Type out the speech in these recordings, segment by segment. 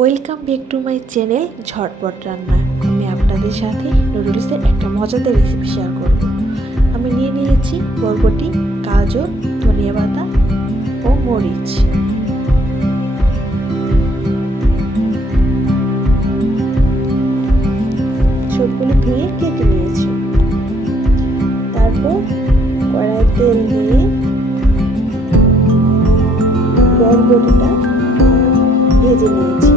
Welcome back to my channel ঝটপট রান্না। আমি আপনাদের সাথে নুডলসের একটা মজাদার রেসিপি শেয়ার করব। আমি নিয়ে নিয়েছি বরবটি, গাজর, ধনিয়া পাতা ও মরিচ। সবগুলো ধুয়ে কেটে নিয়েছি। তারপর কড়াই তেল দিয়ে বরবটিটা ভেজে নিয়েছি।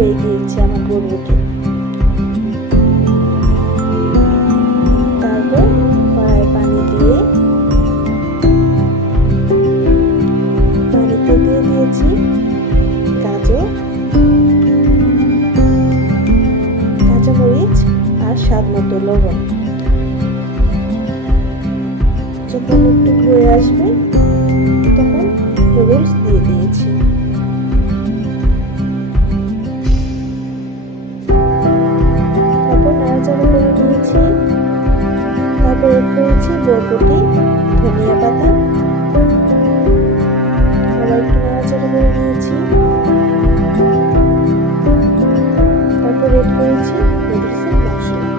হয়ে গিয়েছে আমার বরবটি। তারপর কড়াই পানি দিয়ে পানিতে দিয়ে দিয়েছি গাজর, কাঁচামরিচ আর স্বাদ মতো লবণ। যখন একটু হয়ে আসবে তখন নুডলস দিয়ে দিয়েছি। তারপর এড করেছি বরবটি, ধনিয়া পাতা, আবার একটু নাড়াচাড়া করে নিয়েছি। তারপর এড করেছি নুডলসের মশলা।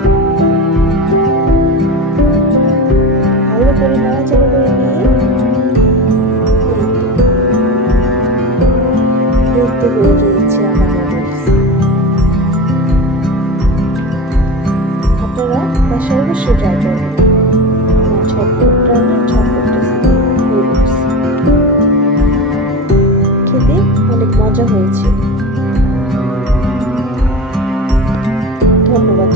ভালো করে নাড়াচাড়া করে নিয়ে হয়ে গিয়েছে আমার নুডলস। আপনারা বাসায় অবশ্যই ট্রাই করবেন। খেতে অনেক মজা হয়েছে। ধন্যবাদ।